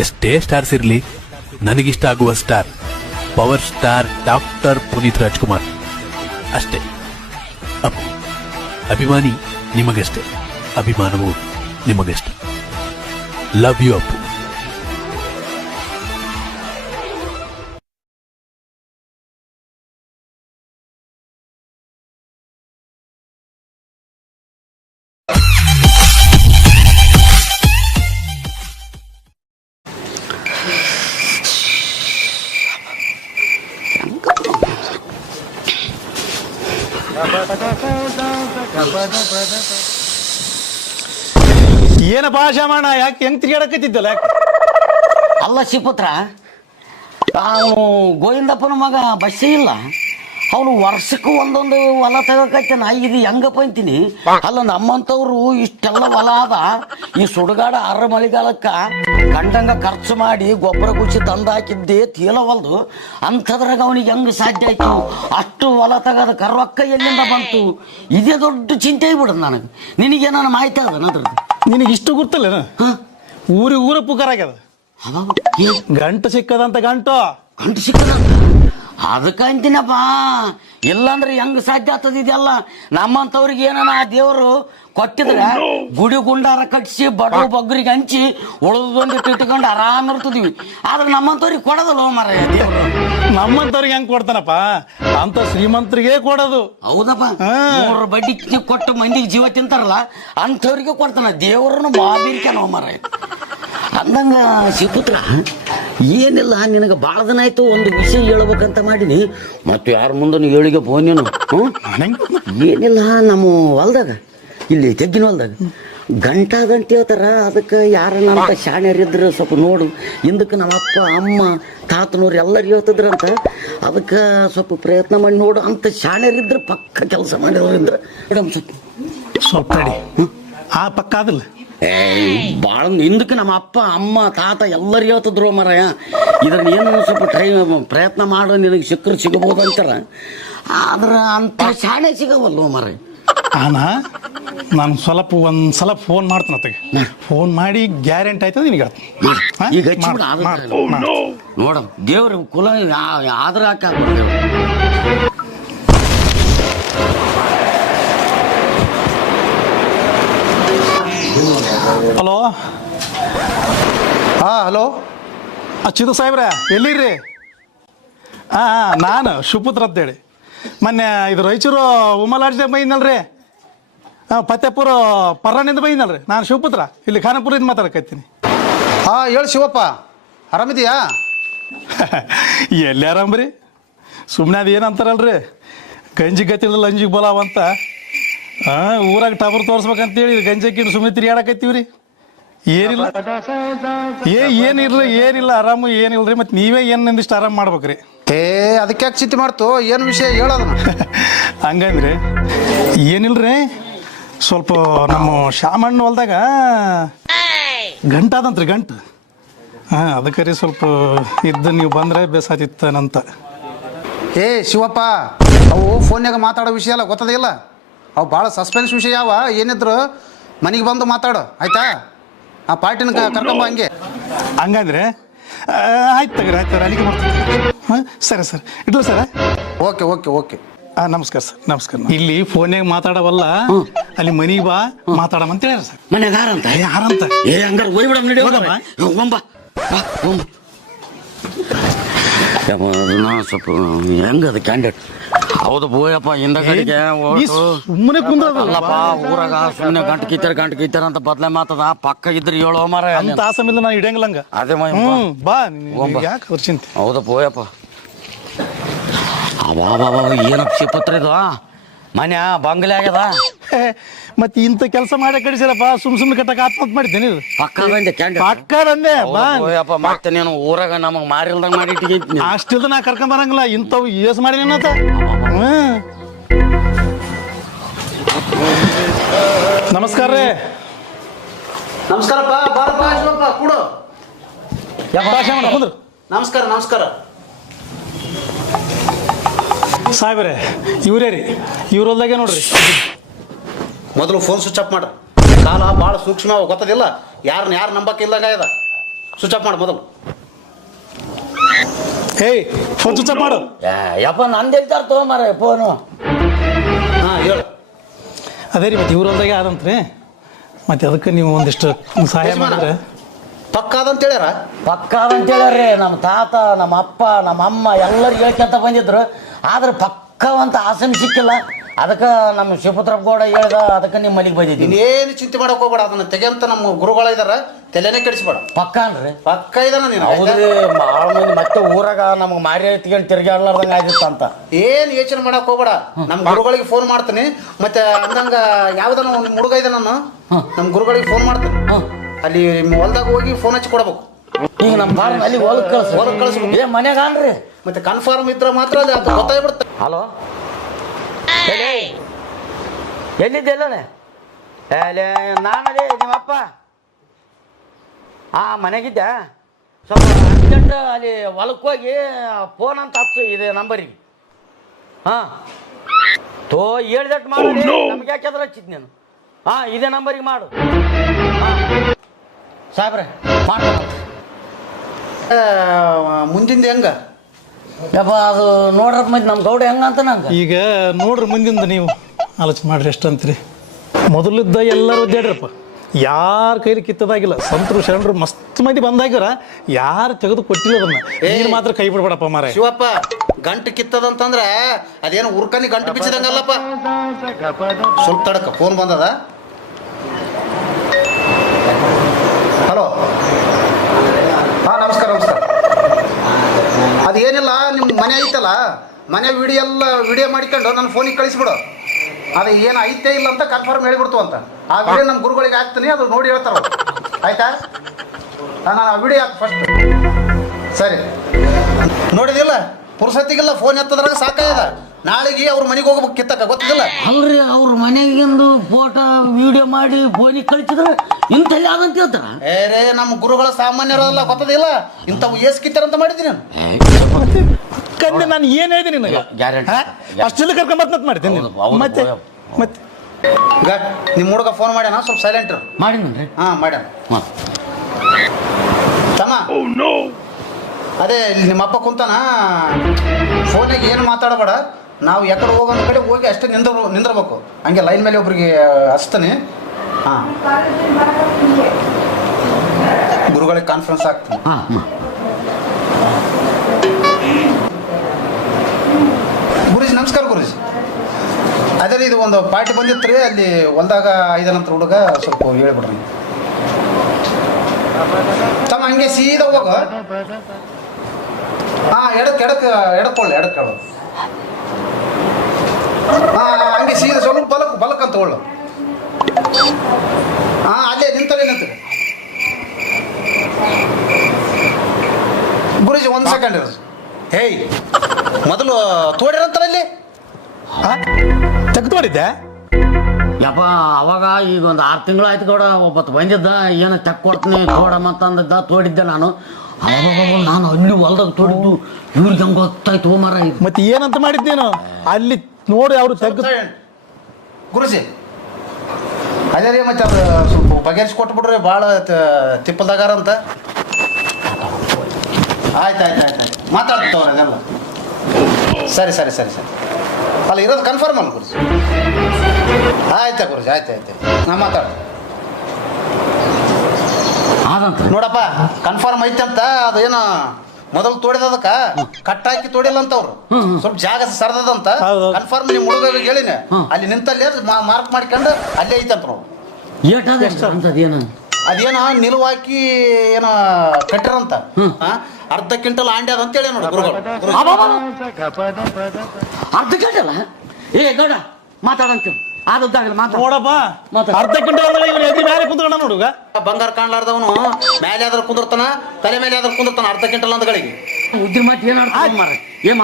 ಎಷ್ಟೇ ಸ್ಟಾರ್ಸ್ ಇರಲಿ, ನನಗಿಷ್ಟ ಆಗುವ star power star doctor Puneeth Rajkumar ಅಷ್ಟೇ. ಅಪ್ಪು ಅಭಿಮಾನಿ ನಿಮಗಷ್ಟೇ, ಅಭಿಮಾನವು ನಿಮಗಷ್ಟೇ. Love you Appu. ಏನಪ್ಪಾ ಶಾಮಣ್ಣ, ಯಾಕೆ ಹೆಂಗ್ ತಿರ್ಗಾಡಕತ್ತಿದ್ದಲ್ಲ? ಯಾಕೆ ಅಲ್ಲ ಶಿಪುತ್ರ, ಅವನು ಗೋವಿಂದಪ್ಪನ ಮಗ ಬಸ್ಸೇ ಇಲ್ಲ, ಅವನು ವರ್ಷಕ್ಕೂ ಒಂದೊಂದು ಹೊಲ ತಗೋಕೈತನ. ಇದು ಹೆಂಗಪ್ಪ ಅಂತೀನಿ. ಅಲ್ಲ ನಮ್ಮಂಥವ್ರು ಇಷ್ಟೆಲ್ಲ ಹೊಲ ಅದ, ಈ ಸುಡುಗಾಡ ಅರ ಮಳೆಗಾಲಕ್ಕ ಕಂಡಂಗ ಖರ್ಚು ಮಾಡಿ ಗೊಬ್ಬರ ಗುಚ್ಚಿ ತಂದು ಹಾಕಿದ್ದೆ ತೀಲವಲ್ದು. ಅಂಥದ್ರಾಗ ಅವನಿಗೆ ಹೆಂಗ್ ಸಾಧ್ಯ ಆಯ್ತು ಅಷ್ಟು ಹೊಲ ತಗೋದಕ್ಕೆ? ರೊಕ್ಕ ಎಲ್ಲಿಂದ ಬಂತು? ಇದೇ ದೊಡ್ಡ ಚಿಂತೆ ಆಗ್ಬಿಡದು ನನಗೆ. ನಿನಗೇನಾನ ಮಾಹಿತಿ ಅದ ಅದ್ರದ್ದು? ನಿನಗೆ ಇಷ್ಟು ಗೊತ್ತಿಲ್ಲ? ಊರ ಪುಕಾರ ಆಗ್ಯದ, ಗಂಟು ಸಿಕ್ಕದಂತ. ಗಂಟು ಸಿಕ್ಕದ ಅದಕ್ಕೆ ಅಂತೀನಪ್ಪ. ಇಲ್ಲಾಂದ್ರೆ ಹೆಂಗ್ ಸಾಧ್ಯ ಆಗ್ತದ ಇದೆಲ್ಲ? ನಮ್ಮಂಥವ್ರಿಗೆ ಏನಾನ ಆ ದೇವರು ಕೊಟ್ಟಿದ್ರೆ ಗುಡಿ ಗುಂಡಾರ ಕಟ್ಟಿಸಿ ಬಡವ ಬಗ್ಗರಿಗೆ ಹಂಚಿ ಉಳಿದೊಂದಿಟ್ಟು ಇಟ್ಕೊಂಡು ಆರಾಮ ಇರ್ತಿದ್ವಿ. ಆದ್ರೆ ನಮ್ಮಂಥವ್ರಿಗೆ ಕೊಡೋದಲ್ಲ ಮರ ದೇವರು. ನಮ್ಮಂತವ್ರಿಗೆ ಹೆಂಗ್ ಕೊಡ್ತಾನಪ್ಪ? ಅಂತ ಶ್ರೀಮಂತರಿಗೆ ಕೊಡೋದು. ಹೌದಪ್ಪ, 3 ಬಡ್ಡಿ ಕೊಟ್ಟು ಮಂದಿಗೆ ಜೀವ ತಿಂತಾರಲ್ಲ ಅಂಥವ್ರಿಗೆ ಕೊಡ್ತಾನ. ದೇವ್ರನ್ನು ಬಾಬಿರ್ಕೆ ನಾವು ಮರ. ಅಂದಂಗ ಶಿಪುತ್ರ, ಏನಿಲ್ಲ, ನಿನಗೆ ಭಾಳ ದಿನ ಆಯ್ತು ಒಂದು ವಿಷಯ ಹೇಳ್ಬೇಕಂತ ಮಾಡೀನಿ. ಮತ್ತು ಯಾರ ಮುಂದೆ ಹೇಳಿಗೆ ಬೋನೇನು? ಏನಿಲ್ಲ, ನಮ್ಮ ಹೊಲ್ದಾಗ, ಇಲ್ಲಿ ತೆಗ್ಗಿನ ಹೊಲ್ದಾಗ ಗಂಟೆ ಹೇಳ್ತಾರ. ಅದಕ್ಕೆ ಯಾರನ್ನ ಅಂತ ಶಾಣ್ಯರಿದ್ರು ಸ್ವಲ್ಪ ನೋಡು. ಹಿಂದಕ್ಕೆ ನಮ್ಮ ಅಪ್ಪ ಅಮ್ಮ ತಾತನವ್ರು ಎಲ್ಲರೂ ಹೇಳ್ತಿದ್ರಂತ. ಅದಕ್ಕೆ ಸ್ವಲ್ಪ ಪ್ರಯತ್ನ ಮಾಡಿ ನೋಡು ಅಂತ ಶಾಣ್ಯರಿದ್ರು, ಪಕ್ಕ ಕೆಲಸ ಮಾಡಿದವ್ರಿದ್ರು. ಮೇಡಮ್ ಸ್ವಲ್ಪ ಆ ಪಕ್ಕ ಆದಿಲ್ಲ. ಭಾಳ ಹಿಂದಕ್ಕೆ ನಮ್ಮ ಅಪ್ಪ ಅಮ್ಮ ತಾತ ಎಲ್ಲರೂ ಹೇಳ್ತಿದ್ರು ಮರಯ. ಇದ್ರನ್ನ ಏನು ಸ್ವಲ್ಪ ಪ್ರಯತ್ನ ಮಾಡೋ, ನಿನಗೆ ಸಿಕ್ಕರು ಸಿಗಬಹುದು ಅಂತಾರ. ಆದ್ರೆ ಅಂತ ಶಾಣೆ ಸಿಗವಲ್ವ ಮರ. ನಾನು ಸ್ವಲ್ಪ ಒಂದ್ಸಲ ಫೋನ್ ಮಾಡ್ತೀನಿ ಅತ್ತಗೆ. ಫೋನ್ ಮಾಡಿ ಗ್ಯಾರಂಟಿ ಆಯ್ತದ ನಿನಗೆ ಈಗ ನೋಡ. ದೇವ್ರ ಕುಲ ಆದ್ರ ಹಾಕ. ಹಲೋ. ಹಲೋ ಚಿದು ಸಾಹೇಬ್ರ, ಎಲ್ಲಿರ್ರಿ? ನಾನು ಶಿವಪುತ್ರ ಅಂತೇಳಿ ಮೊನ್ನೆ ಇದು ರಾಯಚೂರು ಉಮಲಾಡ್ಜಾಗ ಬೈನಲ್ರಿ. ಫತ್ತೇಪುರ ಪರ್ರಾಣಿಂದ ಬೈನಲ್ರಿ. ನಾನು ಶಿವಪುತ್ರ, ಇಲ್ಲಿ ಖಾನಾಪುರದಿಂದ ಮಾತಾಡಕತ್ತೀನಿ. ಹೇಳು ಶಿವಪ್ಪ, ಆರಾಮಿದೆಯಾ? ಎಲ್ಲಿ ಆರಾಮ್ರಿ? ಸುಮ್ಮನೆ ಅದು ಏನಂತಾರಲ್ರಿ, ಗಂಜಿ ಗತಿಲ್ಲ ಅಂಜಿಗೆ ಬೋಲಾವಂತ. ಊರಾಗ ಟಬರ್ ತೋರಿಸ್ಬೇಕಂತೇಳಿ ಗಂಜಕ್ಕಿನ ಸುಮ್ಮನೆ ತಿರುಗಾಡಕತ್ತೀವ್ರಿ. ಏನಿಲ್ಲ ಏನಿಲ್ಲ ಆರಾಮು ಏನಿಲ್ರಿ. ಮತ್ತು ನೀವೇ ಏನಂದಿಷ್ಟು ಆರಾಮ್ ಮಾಡ್ಬೇಕ್ರಿ. ಅದಕ್ಕೆ ಯಾಕೆ ಚಿಂತೆ ಮಾಡ್ತು? ಏನು ವಿಷಯ ಹೇಳೋದು? ಹಂಗಂದ್ರಿ ಏನಿಲ್ರಿ, ಸ್ವಲ್ಪ ನಮ್ಮ ಶಾಮಣ್ಣ ಹೊಲ್ದಾಗ ಗಂಟಾದಂತ್ರಿ, ಗಂಟು. ಅದಕ್ಕೆ ರೀ ಸ್ವಲ್ಪ ಇದ್ದು ನೀವು ಬಂದರೆ ಬೇಸಾತಿತ್ತನಂತ. ಶಿವಪ್ಪ, ಅವು ಫೋನ್ಯಾಗ ಮಾತಾಡೋ ವಿಷಯ ಅಲ್ಲ, ಗೊತ್ತದಿಲ್ಲ. ಅವು ಭಾಳ ಸಸ್ಪೆನ್ಸ್ ವಿಷಯ ಯಾವ. ಏನಿದ್ರು ಮನೆಗೆ ಬಂದು ಮಾತಾಡು, ಆಯ್ತಾ? ಆ ಪಾರ್ಟಿನ ಕರ್ಕೊಂಬ. ಹಂಗಂದ್ರೆ ಆಯ್ತು ತಗ್ರಿ, ಆಯ್ತು ಅಲ್ಲಿಗೆ ಮಾಡ್ತೀನಿ. ಸರಿ ಸರ್, ಇಡ್ಲ ಸರ್. Okay okay okay. ನಮಸ್ಕಾರ ಸರ್, ನಮಸ್ಕಾರ. ಇಲ್ಲಿ ಫೋನ್ಯಾಗ ಮಾತಾಡವಲ್ಲ, ಅಲ್ಲಿ ಮನಿಗೆ ಬಾ ಮಾತಾಡಮಂತ ಹೇಳ್ಯಾರ ಸರ್. ಮನ್ಯಾಗ ಯಾರಂತ? ಯಾರಂತ? ಹಂಗಾರೆ ಹೋಗ್ಬಿಡ ಸ್ವಲ್ಪ ಹೆಂಗದ ಕ್ಯಾಂಡಿಡೇಟ್? ಹೌದು ಬೋಯಪ್ಪ, ಹಿಂದಗಡೆಗೆ ಸುಮ್ಮನೆ ಕುಂದ್ರಲ್ಲಪ್ಪ. ಊರಾಗ ಸುಮ್ಮನೆ ಗಂಟು ಕಿತ್ತಾರ ಅಂತ ಬದ್ಲೆ ಮಾತದ. ಪಕ್ಕ ಇದ್ರೆ ಹೇಳೋ ಮಾರ ಅಂತ ಆಸಮಿಲ್ಲ ನಾನು ಇಡಂಗಿಲ್ಲ ಹಂಗ. ಅದೇ ಬಾ, ಯಾಕೆ ಚಿಂತೆ? ಹೌದಾ ಬೋಯಪ್ಪ. ಅಬಾಬಾ, ಏನಪ್ಪ ಶಿಪತ್ರ ಇದು? ಮನ್ಯಾ ಬಂಗ್ಲೆ ಆಗ್ಯದ. ಮತ್ತೆ ಇಂಥ ಕೆಲಸ ಮಾಡಿ ಕಡಿಸಿರಪ್ಪ, ಸುಮ್ಮನೆ ಕಟ್ಟಕ್ಕೆ ಆತ್ಮಹತ್ಯೆ ಮಾಡಿದ್ದೇನೆ. ಪಕ್ಕದಂದೆ ಮತ್ತೆ ನೀನು ಊರಾಗ ನಮಗ್ ಮಾರಿಲ್ದಂಗ ಮಾಡಿ ಅಷ್ಟಿಲ್ದ ನಾ ಕರ್ಕೊಂಡ್ ಬರಂಗಿಲ್ಲ. ಇಂಥವು ಏಸ್ ಮಾಡಿ ಏನಂತ. ನಮಸ್ಕಾರ ರೀ. ನಮಸ್ಕಾರಪ್ಪ. ಕೂಡು. ನಮಸ್ಕಾರ ನಮಸ್ಕಾರ. ಸಾಹೇಬ್ರೆ, ಇವರೇ ರೀ, ಇವ್ರ ಹೊಲ್ದಾಗೆ ನೋಡ್ರಿ. ಮೊದಲು ಫೋನ್ ಸ್ವಿಚ್ ಆಫ್ ಮಾಡ್ರಿ. ಕಾಲ ಭಾಳ ಸೂಕ್ಷ್ಮ, ಗೊತ್ತದಿಲ್ಲ. ಯಾರು ನಂಬಕ್ಕೆ ಇಲ್ದಂಗ ಇದೆ. ಸ್ವಿಚ್ ಆಫ್ ಮಾಡು ಮೊದಲು. ಏಯ್ ಫೋನ್ ಸ್ವಿಚ್ ಆಫ್ ಮಾಡು. ಯಪ್ಪ ನಂದು ಹೇಳ್ತಾರ ತೊಗೊಂಬಾರ ಫೋನು. ಹಾಂ ಹೇಳು. ಅದೇ ರೀ ಮತ್ತೆ ಇವ್ರ ಹೊಲ್ದಾಗೆ ಆದಂತ್ರಿ, ಮತ್ತೆ ಅದಕ್ಕೆ ನೀವು ಒಂದಿಷ್ಟು ಸಹಾಯ ಮಾಡಿದ್ರೆ. ಪಕ್ಕ ಅದಂತ ಹೇಳ್ಯಾರ. ಪಕ್ಕ ಅಂತ ಹೇಳ್ಯಾರ್ರಿ ನಮ್ಮ ತಾತ, ನಮ್ಮ ಅಪ್ಪ, ನಮ್ಮ ಅಮ್ಮ ಎಲ್ಲರಿಗೆ ಹೇಳ್ಕೊಂತ ಬಂದಿದ್ರು. ಆದ್ರೆ ಪಕ್ಕವಂತ ಆಸನ ಸಿಕ್ಕಿಲ್ಲ. ಅದಕ್ಕೆ ನಮ್ಮ ಶಿವಪುತ್ರಪ್ಪ ಗೌಡ ಹೇಳ್ದ, ಅದಕ್ಕೆ ನಿಮ್ಮ ಮನೆಗೆ ಬಂದಿದ್ದೀನಿ. ನೀನೇನು ಚಿಂತೆ ಮಾಡಕ್ ಹೋಗ್ಬೇಡ, ಅದನ್ನ ತೆಗೆಂತ ನಮ್ಮ ಗುರುಗಳ ಇದಾರ, ತಲೆನೇ ಕೆಡಿಸ್ಬೇಡ. ಪಕ್ಕ ಅನ್ರಿ? ಪಕ್ಕ ಇದಾನ ನೀನು. ಹೌದ್ರಿ, ಭಾಳ ಮಂದಿ ಮತ್ತೆ ಊರಾಗ ನಮ್ಗೆ ಮಾರಿ ಎತ್ಕೊಂಡು ತಿರ್ಗಾಡ್ಲಾರ್ದಂಗ ಆಗಿತ್ತಂತ. ಏನು ಯೋಚನೆ ಮಾಡಕ್ ಹೋಗ್ಬೇಡ, ನಮ್ಮ ಗುರುಗಳಿಗೆ ಫೋನ್ ಮಾಡ್ತೀನಿ. ಮತ್ತೆ ಅಂದಂಗ ಯಾವ್ದನ ನಿಮ್ಮ ಹುಡುಗ ಇದೆ, ನಾನು ನಮ್ಮ ಗುರುಗಳಿಗೆ ಫೋನ್ ಮಾಡ್ತೀನಿ. ಅಲ್ಲಿ ನಿಮ್ಮ ಹೊಲ್ದಾಗ ಹೋಗಿ ಫೋನ್ ಹಚ್ಚಿ ಕೊಡ್ಬೇಕು. ಈಗ ನಮ್ಮ ಫಾರ್ಮ್ ಅಲ್ಲಿ ಹೊಲಕ್ಕೆ ಕಳಿಸ್ಬೇಕು. ಏ ಮನ್ಯಾಗ ಅನ್ರಿ? ಮತ್ತೆ ಕನ್ಫರ್ಮ್ ಇದ್ರೆ ಮಾತ್ರ ಅದು ಗೊತ್ತಾಗ್ಬಿಡುತ್ತೆ. ಹಲೋ, ಎಲ್ಲಿದ್ದೆಲ್ಲ ನಾನಲ್ಲಿ ನಿಮ್ಮಪ್ಪ ಮನೆಗಿದ್ದೆ. ಸ್ವಲ್ಪ ಅರ್ಜೆಂಟ್ ಅಲ್ಲಿ ಹೊಲಕ್ಕೆ ಹೋಗಿ ಫೋನ್ ಅಂತ ಹಚ್ಚು ಇದೆ ನಂಬರಿಗೆ. ಹಾಂ ತೋ ಹೇಳ್ದಟ್ಟು ಮಾಡಿ, ನಮ್ಗೆ ಯಾಕೆದ್ರ ಹಚ್ಚಿದ್ ನೀನು? ಹಾಂ ಇದೇ ನಂಬರಿಗೆ ಮಾಡು. ಹಾಂ ಸಾಹೇಬ್ರೆ ಮಾಡೋಣ. ಮುಂದಿಂದ ಹೆಂಗ ಯಪ್ಪ ಅದು ನೋಡ್ರಪ್ಪ, ಮತ್ತೆ ನಮ್ಮ ಗೌಡ ಹೆಂಗಂತ ನಂಗೆ. ಈಗ ನೋಡ್ರಿ ಮುಂದಿಂದ ನೀವು ಆಲೋಚನೆ ಮಾಡ್ರಿ ಎಷ್ಟು ಅಂತೀರಿ. ಮೊದಲಿದ್ದ ಎಲ್ಲರೂ ಒದ್ದಾಡ್ರಪ್ಪ, ಯಾರ ಕೈಲಿ ಕಿತ್ತದಾಗಿಲ್ಲ. ಸಂತರು ಶರಣರು ಮಸ್ತ್ ಮಂದಿ ಬಂದಾಗ್ಯಾರ, ಯಾರು ತೆಗೆದು ಕೊಟ್ಟಿಲ್ಲ ಅದನ್ನ. ನೀನು ಮಾತ್ರ ಕೈ ಬಿಡ್ಬೇಡಪ್ಪ ಮಾರ. ಶಿವಪ್ಪ, ಗಂಟು ಕಿತ್ತದಂತಂದ್ರೆ ಅದೇನು ಉರ್ಕನಿ ಗಂಟು ಬಿಚ್ಚಿದಂಗಲ್ಲಪ್ಪ. ಸ್ವಲ್ಪ ತಡಕ ಫೋನ್ ಬಂದದ. ಹಲೋ, ಹಾಂ ನಮಸ್ಕಾರ ನಮಸ್ಕಾರ. ಅದೇನಿಲ್ಲ, ನಿಮ್ಮ ಮನೆ ಐತಲ್ಲ, ಮನೆ ವಿಡಿಯೋ ಮಾಡಿಕೊಂಡು ನನ್ನ ಫೋನಿಗೆ ಕಳಿಸ್ಬಿಡು. ಅದು ಏನು ಐತೆ ಇಲ್ಲ ಅಂತ ಕನ್ಫರ್ಮ್ ಹೇಳಿಬಿಡ್ತು ಅಂತ. ಆ ವಿಡಿಯೋ ನಮ್ಮ ಗುರುಗಳಿಗೆ ಹಾಕ್ತೀನಿ, ಅದು ನೋಡಿ ಹೇಳ್ತಾರ. ಆಯ್ತಾ? ನಾನು ಆ ವಿಡಿಯೋ ಹಾಕಿ ಫಸ್ಟ್. ಸರಿ, ನೋಡಿದಿಲ್ಲ ಪುರುಸತ್ತಿಗೆಲ್ಲ ಫೋನ್ ಎತ್ತದ್ರಾಗ ಸಾಕಾಯದ. ನಾಳೆಗೆ ಅವ್ರ ಮನೆಗೆ ಹೋಗ್ಬೇಕು ಕಿತ್ತಕ್ಕ, ಗೊತ್ತಿಲ್ಲ ಅವ್ರಿ ಅವ್ರ ಮನೆಗಿಂದು ಫೋಟೋ ವಿಡಿಯೋ ಮಾಡಿ ಫೋನಿಗೆ ಕಳಿಸಿದ್ರೆ ಇಂಥಲ್ಲಿ ಆದಂತ ಹೇಳ್ತಾರ. ಏರೇ ನಮ್ಮ ಗುರುಗಳ ಸಾಮಾನ್ಯರಲ್ಲ, ಗೊತ್ತದಿಲ್ಲ ಇಂಥವು ಏಸ್ ಕಿತ್ತಾರಂತ ಮಾಡಿದ್ದೀನಿ ನಾನು. ಕಂದೆ ನಾನು ಏನು ಹೇಳಿದೆ ನಿನಗೆ? ಗ್ಯಾರಂಟಿ ಅಷ್ಟೆಲ್ಲ ಕರ್ಕೊಂಬರ್ತ ಮಾಡ್ತೀನಿ ಮತ್ತೆ ಮತ್ತೆ ಈಗ ನಿಮ್ಮ ಹುಡುಗ ಫೋನ್ ಮಾಡ್ಯಾನ, ಸ್ವಲ್ಪ ಸೈಲೆಂಟ್ ಮಾಡಿದ್ರಿ. ಹಾಂ ಮಾಡ್ಯಾನ. ತಮ್ಮ ಅದೇ ಇಲ್ಲಿ ನಿಮ್ಮ ಅಪ್ಪ ಕುಂತಾನ, ಫೋನಾಗ ಏನು ಮಾತಾಡಬೇಡ. ನಾವು ಯಾಕಡೆ ಹೋಗೋ ಕಡೆ ಹೋಗಿ ಅಷ್ಟೇ ನಿಂದಿರ್ಬೇಕು. ಹಂಗೆ ಲೈನ್ ಮೇಲೆ ಒಬ್ರಿಗೆ ಹಚ್ತಾನೆ. ಹಾಂ, ಗುರುಗಳಿಗೆ ಕಾನ್ಫರೆನ್ಸ್ ಆಗ್ತಾನೆ. ಗುರುಜಿ ನಮಸ್ಕಾರ. ಗುರುಜಿ ಅದೇ ಇದು ಒಂದು ಪಾರ್ಟಿ ಬಂದಿತ್ತು ರೀ, ಅಲ್ಲಿ ಹೊಲ್ದಾಗ ಐದನಂತರ ಹುಡುಗ, ಸ್ವಲ್ಪ ಹೇಳ್ಬಿಡ್ರಿ ತಮ್ಮ. ಹಂಗೆ ಸೀದಾ ಹೋಗ. ಹಾಂ ಎಡಕ್ಕೊಳ್ಳಿ. ಹಾಂ ಹಂಗೆ ಸೀದಾ ಸ್ವಲ್ಪ ಬಲಕ್ ಅಂತ ಒಳ್ಳು. ಹಾಂ ಅಲ್ಲೇ ನಿಂತು ಗುರುಜಿ ಒಂದು ಸೆಕೆಂಡ್ ಇರೋದು. ಹೇಯ್, ಮೊದಲು ತೋಡಿರಂತಾರಲ್ಲಿ ತೆಗೆದು ಮಾಡಿದ್ದೆ. ಯಪ್ಪ ಅವಾಗ ಈಗ ಒಂದು 6 ತಿಂಗಳು ಆಯ್ತು ಗೌಡ. ಒಬ್ಬತ್ತು ಬಂದಿದ್ದ, ಏನು ತೆಕ್ ಕೊಡ್ತೀನಿ ತೋಡಮ್ಮಂತಂದಿದ್ದ, ತೋಡಿದ್ದೆ ನಾನು. ನಾನು ಅಲ್ಲಿ ಹೊಲ್ದಾಗ ತೋಡಿದ್ದು ಇವ್ರಿಗೆ ಹಂಗೆ ಗೊತ್ತಾಯ್ತು ಮರ. ಮತ್ತೆ ಏನಂತ ಮಾಡಿದ್ದೇನು ಅಲ್ಲಿ ನೋಡಿ ಅವರು ತೆಗೆದು. ಗುರುಜಿ ಅದೇ ರೀ, ಮತ್ತೆ ಅದು ಸ್ವಲ್ಪ ಬಗೆಹರಿಸಿ ಕೊಟ್ಬಿಡ್ರಿ, ಭಾಳ ತಿಪ್ಪಲ್ದಾಗಾರಂತ. ಆಯ್ತು ಮಾತಾಡ್ತವ್ರ ಅದೆಲ್ಲ. ಸರಿ ಅಲ್ಲ ಇರೋದು ಕನ್ಫರ್ಮ್ ಅಲ್ಲ ಗುರುಜಿ? ಆಯ್ತಾ ಗುರುಜಿ, ಆಯ್ತು ನಾ ಮಾತಾಡ ನೋಡಪ್ಪ, ಕನ್ಫರ್ಮ್ ಐತೆ ಅಂತ. ಅದೇನು ಮೊದಲು ತೋಡಿದದಕ್ಕ ಕಟ್ ಹಾಕಿ ತೋಡಿಲ್ಲ ಅಂತ ಅವ್ರು, ಸ್ವಲ್ಪ ಜಾಗ ಸರದಂತ. ಕನ್ಫರ್ಮ್ ನಿಮ್ಮ ಹುಡುಗ ಹೇಳಿನ, ಅಲ್ಲಿ ನಿಂತಲ್ಲಿ ಮಾರ್ಕ್ ಮಾಡ್ಕೊಂಡು ಅಲ್ಲೇ ಐತಂತ ನೋಡು. ಅದೇನೋ ನಿಲುವು ಹಾಕಿ ಏನೋ ಕಟ್ಟಿರಂತ. ಅರ್ಧ ಕ್ವಿಂಟಲ್ ಆಂಡಿ ಅದ ಅಂತೇಳಿ ನೋಡಿ ಗುರುಗಳು. ಅರ್ಧ ಕ್ವಿಂಟಲ್? ಏ ಗೌಡ ಮಾತಾಡಂತ ನೋಡಪ್ಪ, ಅರ್ಧ ಕ್ವಿಂಟಲ್ ಮೇಲೆ ಕುಂತ್ಕೊಂಡ ನೋಡುಗ. ಬಂಗಾರ ಕಾಣ್ಲಾರ್ದವನು ಮೇಲೆ ಆದ್ರ ಕುಂದಿರ್ತಾನ, ತಲೆ ಮೇಲೆ ಆದ್ರ ಕುಂದಿರ್ತಾನ. ಅರ್ಧ ಕ್ವಿಂಟಲ್ ಅಂದಗಳಿಗೆ ಉದ್ದಿ ಮಾತು ಏನ್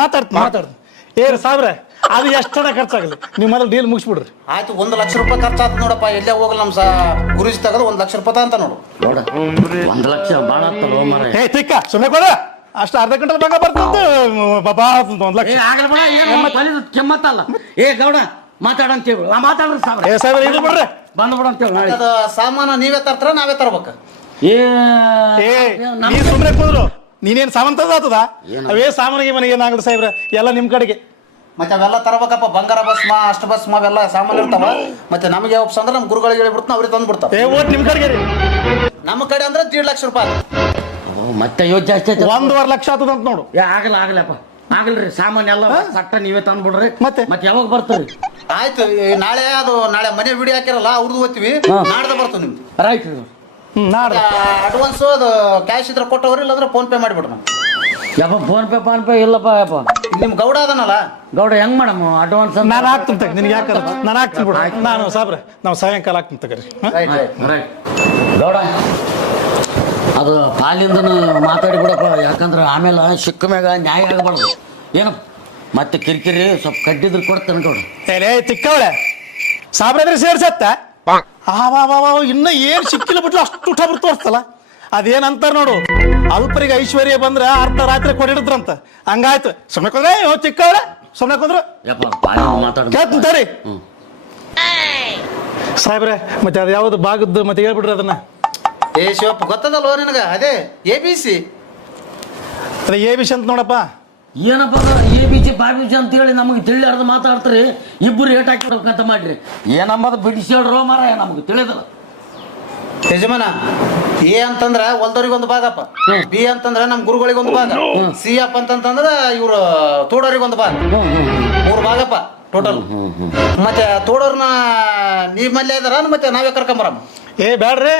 ಮಾತಾಡ್ತ ಏರ್ ಸಾಬ್ರೆ, ಅದು ಎಷ್ಟರ ಖರ್ಚಾಗಲಿ, ನೀವು ಮೊದಲು ಡೀಲ್ ಮುಗಿಸ್ಬಿಡ್ರಿ. ಆಯ್ತು, 1 ಲಕ್ಷ ರೂಪಾಯಿ ಖರ್ಚಾತ್ ನೋಡಪ್ಪ. ಎಲ್ಲೇ ಹೋಗಲ್ಲ ನಮ್ಮ ಗುರುಜಿ ತಗದು 1 ಲಕ್ಷ ರೂಪಾಯಿ ಅಂತ ನೋಡು. 1 ಲಕ್ಷ ಭಾಳ ಆಗ್ತಲ್ಲ ಮರ. ಏ ತಿಕ್ಕ ಸುಮ್ಮನೆ ಕೊಡ, ಅಷ್ಟು ಅರ್ಧ ಕ್ವಿಂಟಲ್ ಬಂಗ ಬರ್ತಂತ 1 ಲಕ್ಷ ಕೆಮ್ಮತ್ತಲ್ಲ. ಏ ಗೌಡ ಮಾತಾಡಂತೇಳಿ ಮಾತಾಡ್ರಿ ಸಾಬ್ರೆ ಇದು ಬಿಡ್ರಿ, ಬಂದ್ ಬಿಡಂತೇಳಿ. ಅದು ಸಾಮಾನು ನೀವೇ ತರ್ತಾರ ನಾವೇ ತರ್ಬೇಕು? ಏ ನೀ ಸುಮ್ಮನೆ ಕೂದ್ರು ನೀನೇನ್ ಸಾವಂತ ಆತದ ಅವೇ ಸಾಮಾನಿಗೆ ಮನೆಗೆ ಏನಾಗಲ್ಲ ಸಾಹೇಬ್ರ ಎಲ್ಲ ನಿಮ್ ಕಡೆಗೆ ಮತ್ತೆ ಅವೆಲ್ಲ ತರಬೇಕಪ್ಪ, ಬಂಗಾರ ಭಸ್ಮ ಅಷ್ಟ ಭಸ್ಮ ಅವೆಲ್ಲ ಸಾಮಾನು ಇರ್ತಾವ. ಮತ್ತೆ ನಮಗೆ ಒಪ್ಸ ಅಂದ್ರೆ ನಮ್ಮ ಗುರುಗಳಿಗೆ ಹೇಳ್ಬಿಡ್ತಾನ, ಅವ್ರಿಗೆ ತಂದು ಬಿಡ್ತಾವ. ಓಟ್ ನಿಮ್ ಕಡೆಗೆ ರೀ. ನಮ್ಮ ಕಡೆ ಅಂದ್ರೆ 1.5 ಲಕ್ಷ ರೂಪಾಯಿ. ಮತ್ತೆ ಯೋಚನೆ ಜಾಸ್ತಿ ಆಯ್ತು. 1.5 ಲಕ್ಷ ಆತದ ಅಂತ ನೋಡು. ಆಗಲ್ಲಪ್ಪ ಆಗಲ್ರಿ, ಸಾಮಾನ್ ಎಲ್ಲ ಸಟ್ಟ ನೀವೇ ತಂದು ಬಿಡ್ರಿ. ಮತ್ತೆ ಯಾವಾಗ ಬರ್ತೀರಿ? ಆಯ್ತು, ನಾಳೆ ಮನೆ ವಿಡಿಯೋ ಹಾಕಿರಲ್ಲ ಅವ್ರದ್ದು ಓದ್ತೀವಿ, ನಾಡ್ದ ಬರ್ತದೆ ನಿಮ್ದು. ರೈಟ್. ನಾಡ್ದ ಅಡ್ವಾನ್ಸ್ ಅದು ಕ್ಯಾಶ್ ಇದ್ರೆ ಕೊಟ್ಟವ್ರಿ, ಇಲ್ಲಾಂದ್ರೆ ಫೋನ್ ಪೇ ಮಾಡಿಬಿಡ್ರಿ. ಯಪ್ಪ ಫೋನ್ ಪೇ ಇಲ್ಲಪ್ಪ. ಯಪ್ಪ ನಿಮ್ ಗೌಡ ಅದನಲ್ಲ, ಗೌಡ ಹೆಂಗ್ ಮಾಡಮ್ಮ ಅಡ್ವಾನ್ಸ್? ನಾನು ಹಾಕ್ತೀನಿ ತಗ, ನಿನ್ಗೆ ಯಾಕಂದ್ರೆ ನಾನು ಹಾಕ್ತೀನಿ ಬಿಡು. ನಾನು ಸಾಬ್ರೆ ನಾವು ಸಾಯಂಕಾಲ ಹಾಕ್ತೀನಿ ತಗರಿ. ಗೌಡ ಅದು ಪಾಲಿಂದ ಮಾತಾಡಿ ಬಿಡಪ್ಪ, ಯಾಕಂದ್ರೆ ಆಮೇಲೆ ಸಿಕ್ಕ ಮ್ಯಾಗ ನ್ಯಾಯ ಆಗಬಾರ್ದು. ಏನಪ್ಪ ಮತ್ತೆ ಕಿರಿಕಿರಿ ಸ್ವಲ್ಪ ಕಡ್ಡಿದ್ರು ಕೊಡ್ತೇನೆ ಗೌಡ. ಏ ತಿಕ್ಕವಳೆ ಸಾಬ್ರೆ ಸೇರ್ಸತ್ತ ಇನ್ನ ಏನ್ ಸಿಕ್ಕಿಲ್ಲ ಬಿಟ್ಲು ಅಷ್ಟು ಊಟ ಬಿಟ್ಟು ತೋರಿಸ್ತಲ್ಲ. ಅದೇನಂತಾರ ನೋಡು, ಅಲ್ಪರಿಗೆ ಐಶ್ವರ್ಯ ಬಂದ್ರ ಅರ್ಧ ರಾತ್ರಿ ಕೊಡಿಡಿದ್ರಂತ. ಹಂಗಾಯ್ತು. ಸುಮ್ಮನೆ ಕುಂದ್ರೆ ಚಿಕ್ಕವಳೆ ಸುಮ್ಮನೆ ಕುಂದ್ರು ಕೇಳ್ತಂತಾರಿ ಸಾಹೇಬ್ರೆ. ಮತ್ತೆ ಅದು ಯಾವ್ದು ಭಾಗದ್ದು ಮತ್ತೆ ಹೇಳ್ಬಿಡ್ರಿ ಅದನ್ನ. ಶಿವಪ್ಪ ಗೊತ್ತದಲ್ವ ನಿನಗ? ಅದೇ ABC. ಅದೇ ABC ಅಂತ ನೋಡಪ್ಪ. ಏನಪ್ಪ ABC ಬಾಬಿಜಿ ಅಂತ ಹೇಳಿ ನಮಗೆ ತಿಳಿಯಾರ್ದು ಮಾತಾಡ್ತಾರೆ. ಇಬ್ಬರು ಏಟ್ ಹಾಕಿಡ್ಬೇಕಂತ ಮಾಡ್ರಿ. ಏನಂಬದು ಬಿಡಿಸಿ ಹೇಳ್ರೋ ಮಾರ, ನಮಗೆ ತಿಳಿದಲ್ಲ. ಯಜಮಾನ, A ಅಂತಂದ್ರ ಹೊಲ್ದವ್ರಿಗೆ ಒಂದು ಭಾಗಪ್ಪ, B ಅಂತಂದ್ರ ನಮ್ ಗುರುಗಳಿಗೆ ಒಂದು ಭಾಗ, C ಅಪ್ಪ ಅಂತಂದ್ರ ಇವ್ರು ತೋಡೋರಿಗೆ ಒಂದು ಭಾಗ. 3 ಭಾಗಪ್ಪ ಟೋಟಲ್. ಮತ್ತೆ ತೋಡೋರ್ನ ನಿಮ್ಮಲ್ಲೇ ಇದಾರ, ಮತ್ತೆ ನಾವೇ ಕರ್ಕೊಂಬರಮ್ಮ. ಏ ಬ್ಯಾಡ್ರಿ,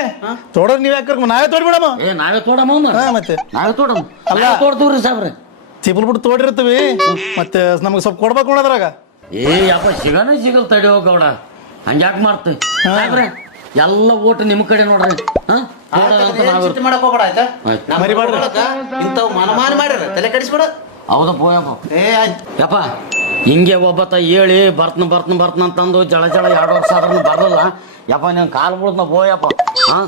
ತೋಡೋರ್ ನೀವ್ ಯಾಕೆ ನಾವೇ ತೋಡ್ಬಿಡಮ್ಮ. ನಾವೇ ತೋಡಮ್ಮ. ಮತ್ತೆ ನಾವೇ ತೋಡಮ್ಮ. ಅಲ್ಲ ತೋಡ್ತೀವ್ರಿ ಸಾಬ್ರೆ. ಚಿಪ್ಪಲ್ ಬಿಟ್ಟು ತೋಡಿರ್ತೀವಿ, ಮತ್ತೆ ನಮ್ಗೆ ಸ್ವಲ್ಪ ಕೊಡ್ಬೇಕು ನೋಡದ್ರಾಗ. ಯಪ್ಪ ಸಿಗಲ್ ತಡಿಯೋ ಗೌಡ, ಹಂಗ್ಯಾಕೆ ಮಾಡ್ತೀವಿ ಸಾಬ್ರೆ? ಎಲ್ಲ ಓಟು ನಿಮ್ ಕಡೆ ನೋಡ್ರಿ. ಚಿಂತೆ ಮಾಡಕ್ ಹೋಗ್ಬೇಡ ಆಯ್ತಾ? ಇಂಥವ್ ಮನಮಾನ ಮಾಡ್ಯಾರ, ತಲೆ ಕೆಡಿಸ್ಬೇಡ. ಹೌದಪ್ಪ ಯಪ್ಪ ಹಿಂಗೆ ಒಬ್ಬತ್ತ ಹೇಳಿ ಬರ್ತನ ಅಂತಂದು ಜಳ 2 ವರ್ಷ ಆದ್ರೂ ಬರ್ದಲ್ಲ ಯಪ್ಪ. ನೀನ್ ಕಾಲು ಬಿಡ್ತನ ಬೋಯಪ್ಪ.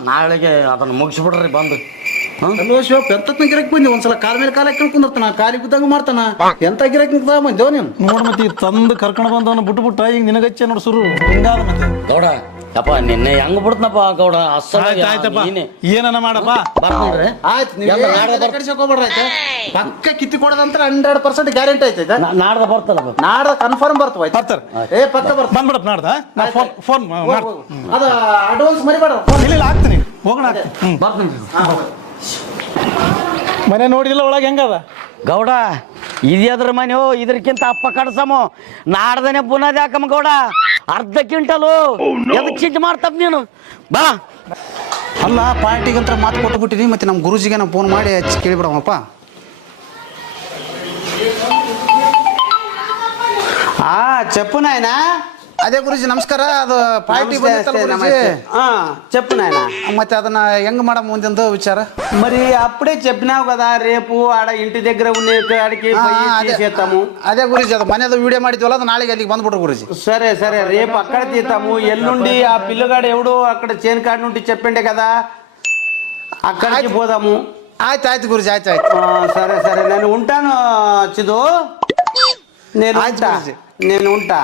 ನಾಳೆಗೆ ಅದನ್ನ ಮುಗಿಸ್ಬಿಡ್ರಿ ಬಂದು. ಅಲ್ಲೋ ಶಿವಪ್ಪ, ಎಂತ ಗಿರಕ್ ಬಂದಿ? ಒಂದ್ಸಲ ಕಾಲ ಮೇಲೆ ಕಾಲ ಕುಂದಿರ್ತಾನ, ಕಾಲಿಗೆ ಬಿದ್ದಂಗ ಮಾಡ್ತಾನ. ಎಂತ ಗಿರಕ್ ಬಂದೇವ್ ನೀನು? ನೋಡ್ ಮತ್ತೆ ತಂದು ಕರ್ಕೊಂಡು ಬಂದವನ್ನ ಬಿಟ್ಟು ಈಗ ನಿನಗಚ್ಚೆ ನೋಡ್ ಸುರು ಹಿಂಗಾದ. ಮತ್ತೆ ಗೌಡ ಯಪ್ಪ ನಿನ್ನೆ ಹೆಂಗ್ ಬಿಡ್ತನಪ್ಪ ಗೌಡ. ಆಯ್ತಪ್ಪ, ಏನನ ಮಾಡಪ್ಪ. ಬರ್ತೀನ್ರಿ. ಆಯ್ತು, ಕಡಿಸಕ್ ಹೋಗ್ಬೇಡ್ರ ಆಯ್ತಾ? ಪಕ್ಕ ಕಿತ್ತಿ ಕೊಡೋದಂತ 100% ಗ್ಯಾರಂಟಿ ಐತೆ. ನಾಡ್ದ ಬರ್ತಲ್ಲ, ನಾಡ್ದ ಕನ್ಫರ್ಮ್ ಬರ್ತವ. ಬರ್ತಾರೆ. ಪಕ್ಕ ಬರ್ತ ಬಂದ್ಬಿಡಪ್ಪ ನಾಡ್ದ. ಫೋನ್ ಅದ ಅಡ್ವಾನ್ಸ್ ಮರಿಬೇಡ. ಇಲ್ಲ ಹಾಕ್ತೀನಿ, ಹೋಗೋಣ. ಬರ್ತೀನಿ. ಮನೆ ನೋಡಿಲ್ಲ ಒಳಗೆ ಹೆಂಗದ ಗೌಡ? ಇದ್ಯಾದ್ರ ಮನೆ ಇದ್ರಕ್ಕಿಂತ ಅಪ್ಪ ಕಡ್ಸಮು. ನಾಡ್ದನೆ ಬುನಾದಿ ಹಾಕಮ್ಮ ಗೌಡ. ಅರ್ಧ ಕ್ವಿಂಟಲು ಎದಕ್ ಚಿಂತೆ ಮಾಡ್ತಪ್ಪ ನೀನು? ಬಾ. ಅಲ್ಲ, ಪಾರ್ಟಿಗಂತ ಮಾತು ಕೊಟ್ಟು ಬಿಟ್ಟಿನಿ. ಮತ್ತೆ ನಮ್ಮ ಗುರುಜಿಗೆ ನಾವು ಫೋನ್ ಮಾಡಿ ಹಚ್ಚಿ ಕೇಳಿಬಿಡವಪ್ಪ. చెప్పు నాయన. అదే గురుజీ నమస్ಕಾರ. ಅದು ಪಾರ್ಟಿ చెప్పు నాయన. ಮತ್ತೆ ಅದನ್ನ ಹೆಂಗ್ ಮಾಡಮ್ ಮುಂದಿಂದು ವಿಚಾರ? మరి అప్పుడే చెప్పినావు కదా, రేపు ఆడ ఇంటి దగ్గర ఉండే కాడికి చేస్తాము. అదే గురుజీ, అది మనేదో వీడియో ಮಾಡಿದ್ವಲ್ಲ, ಅದು ನಾಳೆಗೆ ಅಲ್ಲಿಗೆ ಬಂದ್ಬಿಟ್ರು గురుజీ. సరే సరే, రేపు అక్కడ తీస్తాము. ఎల్లుండి ఆ పిల్లగాడు ఎవడో అక్కడ చేను కాడి నుండి చెప్పిండే కదా, అక్కడికి పోదాము. ಆಯ್ತು ಆಯ್ತು ಗುರುಜಿ, ಆಯ್ತು ಆಯ್ತು. సరే సరే, నేను ఉంటాను ಚಿದು. నేను ఉంటా.